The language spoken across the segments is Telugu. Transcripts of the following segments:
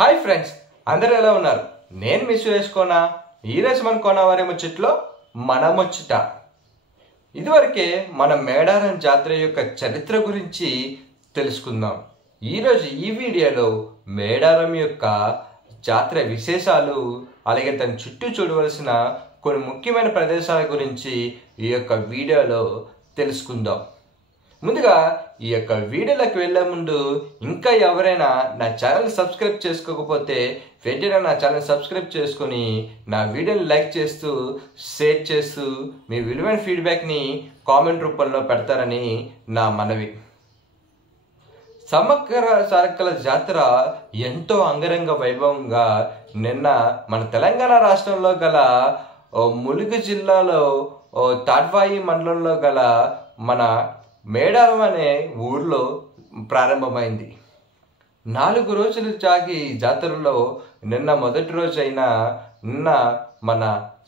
హాయ్ ఫ్రెండ్స్, అందరూ ఎలా ఉన్నారు? నేను మీ సురేష్ కోనా. ఈరోజు మన కోనవారి ముచ్చట్లో మన ముచ్చట. ఇదివరకే మన మేడారం జాతర యొక్క చరిత్ర గురించి తెలుసుకుందాం. ఈరోజు ఈ వీడియోలో మేడారం యొక్క జాతర విశేషాలు, అలాగే దాని చుట్టూ చూడవలసిన కొన్ని ముఖ్యమైన ప్రదేశాల గురించి ఈ యొక్క వీడియోలో తెలుసుకుందాం. ముందుగా ఈ యొక్క వీడియోలోకి వెళ్ళే ముందు ఇంకా ఎవరైనా నా ఛానల్ సబ్స్క్రైబ్ చేసుకోకపోతే వెంటనే నా ఛానల్ సబ్స్క్రైబ్ చేసుకొని నా వీడియోని లైక్ చేస్తూ, షేర్ చేస్తూ మీ విలువైన ఫీడ్బ్యాక్ని కామెంట్ రూపంలో పెడతారని నా మనవి. సమ్మక్క సారక్కల జాతర ఎంతో అంగరంగ వైభవంగా నిన్న మన తెలంగాణ రాష్ట్రంలో గల ములుగు జిల్లాలో తాడ్వాయి మండలంలో గల మన మేడారం అనే ఊర్లో ప్రారంభమైంది. 4 రోజులు సాగి జాతరలో నిన్న మొదటి రోజు అయిన నిన్న మన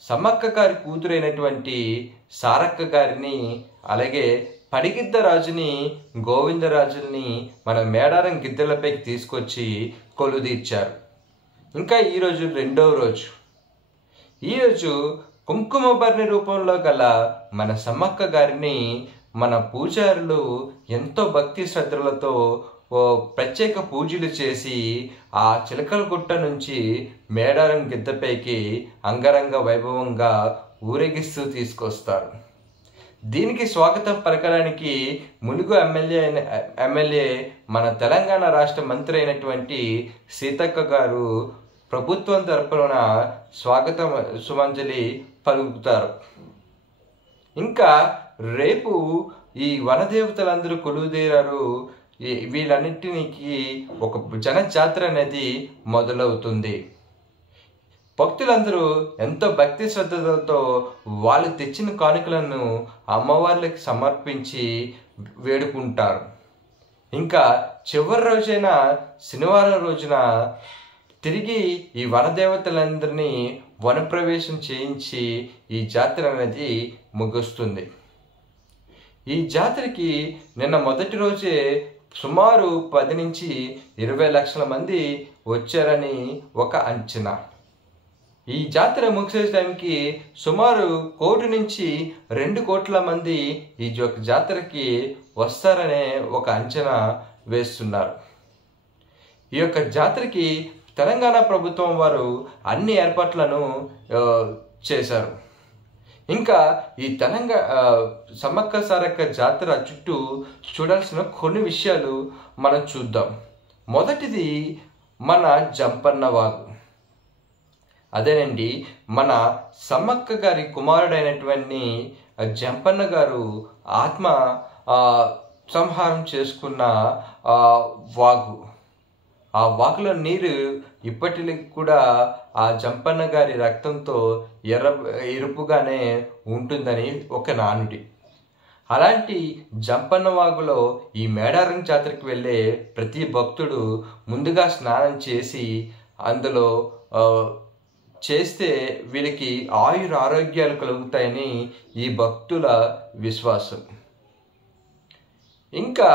సమ్మక్క గారి కూతురైనటువంటి సారక్క గారిని, అలాగే పడిగిద్ద రాజుని, గోవిందరాజుని మన మేడారం గిద్దెలపైకి తీసుకొచ్చి కొలుదీర్చారు. ఇంకా ఈరోజు రెండవ రోజు. ఈరోజు కుంకుమ భరణి రూపంలో గల మన సమ్మక్క గారిని మన పూజారులు ఎంతో భక్తి శ్రద్ధలతో ప్రత్యేక పూజలు చేసి ఆ చిలకల గుట్ట నుంచి మేడారం గిద్దపైకి అంగరంగ వైభవంగా ఊరేగిస్తూ తీసుకొస్తారు. దీనికి స్వాగతం పలకడానికి ములుగు ఎమ్మెల్యే మన తెలంగాణ రాష్ట్ర మంత్రి అయినటువంటి సీతక్క గారు ప్రభుత్వం తరపున స్వాగతం సుమంజలి పలుకుతారు. ఇంకా రేపు ఈ వనదేవతలందరూ కొలువుదీరారు. వీళ్ళన్నింటికి ఒక జన జాతర అనేది మొదలవుతుంది. భక్తులందరూ ఎంతో భక్తి శ్రద్ధలతో వాళ్ళు తెచ్చిన కానుకలను అమ్మవార్లకి సమర్పించి వేడుకుంటారు. ఇంకా చివరి రోజైన శనివారం రోజున తిరిగి ఈ వనదేవతలందరినీ వనప్రవేశం చేయించి ఈ జాతర అనేది ముగుస్తుంది. ఈ జాతరకి నిన్న మొదటి రోజే సుమారు 10 నుంచి 20 లక్షల మంది వచ్చారని ఒక అంచనా. ఈ జాతర ముగిసే టైంకి సుమారు 1 కోటి నుంచి 2 కోట్ల మంది ఈ జాతరకి వస్తారనే ఒక అంచనా వేస్తున్నారు. ఈ యొక్క జాతరకి తెలంగాణ ప్రభుత్వం వారు అన్ని ఏర్పాట్లను చేశారు. ఇంకా ఈ సమ్మక్క సారక్క జాతర చుట్టూ చూడాల్సిన కొన్ని విషయాలు మనం చూద్దాం. మొదటిది మన జంపన్న వాగు. అదేనండి, మన సమ్మక్క గారి కుమారుడైనటువంటి జంపన్న గారు ఆత్మ సంహారం చేసుకున్న వాగు. ఆ వాగులో నీరు ఇప్పటికి కూడా ఆ జంపన్న గారి రక్తంతో ఎరుపుగానే ఉంటుందని ఒక నానుడి. అలాంటి జంపన్న వాగులో ఈ మేడారం జాతరకి వెళ్ళే ప్రతి భక్తుడు ముందుగా స్నానం చేసి అందులో చేస్తే వీళ్ళకి ఆరోగ్యాలు కలుగుతాయని ఈ భక్తుల విశ్వాసం. ఇంకా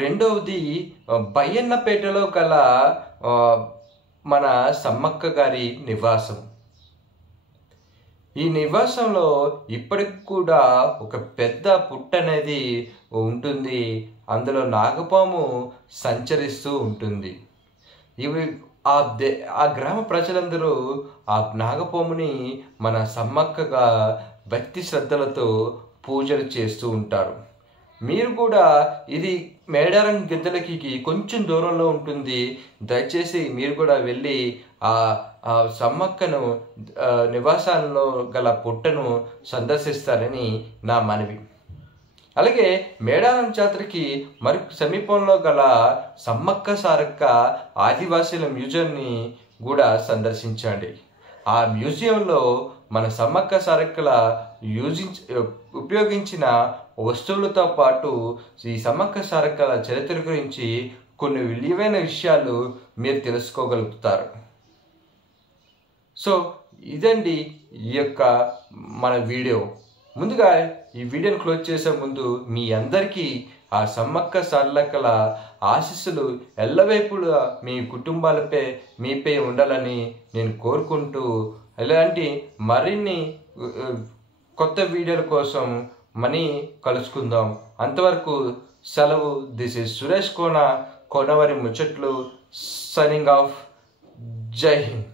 రెండవది బయ్యన్నపేటలో గల మన సమ్మక్క గారి నివాసం. ఈ నివాసంలో ఇప్పటికి కూడా ఒక పెద్ద పుట్ట అనేది ఉంటుంది. అందులో నాగపాము సంచరిస్తూ ఉంటుంది. ఆ గ్రామ ప్రజలందరూ ఆ నాగపాముని మన సమ్మక్కగా భక్తి శ్రద్ధలతో పూజలు చేస్తూ ఉంటారు. మీరు కూడా, ఇది మేడారం గిద్దలకి కొంచెం దూరంలో ఉంటుంది. దయచేసి మీరు కూడా వెళ్ళి ఆ సమ్మక్కను నివాసాల్లో గల పుట్టను సందర్శిస్తారని నా మనవి. అలాగే మేడారం జాతరకి మరి సమీపంలో గల సమ్మక్క సారక్క ఆదివాసీల మ్యూజియంని కూడా సందర్శించండి. ఆ మ్యూజియంలో మన సమ్మక్క సారక్కల ఉపయోగించిన వస్తువులతో పాటు ఈ సమ్మక్క సారక్కల చరిత్ర గురించి కొన్ని విలువైన విషయాలు మీరు తెలుసుకోగలుగుతారు. సో ఇదండి ఈ యొక్క మన వీడియో. ముందుగా ఈ వీడియోని క్లోజ్ చేసే ముందు మీ అందరికీ ఆ సమ్మక్క సార్లక్కల ఆశీస్సులు ఎల్లవైపులా మీ కుటుంబాలపై మీపై ఉండాలని నేను కోరుకుంటూ, ఇలాంటి మరిన్ని కొత్త వీడియోల కోసం కలుసుకుందాం. అంతవరకు సెలవు. దిస్ ఇస్ సురేష్ కోనవారి ముచ్చట్లు సైనింగ్ ఆఫ్. జై హింద్.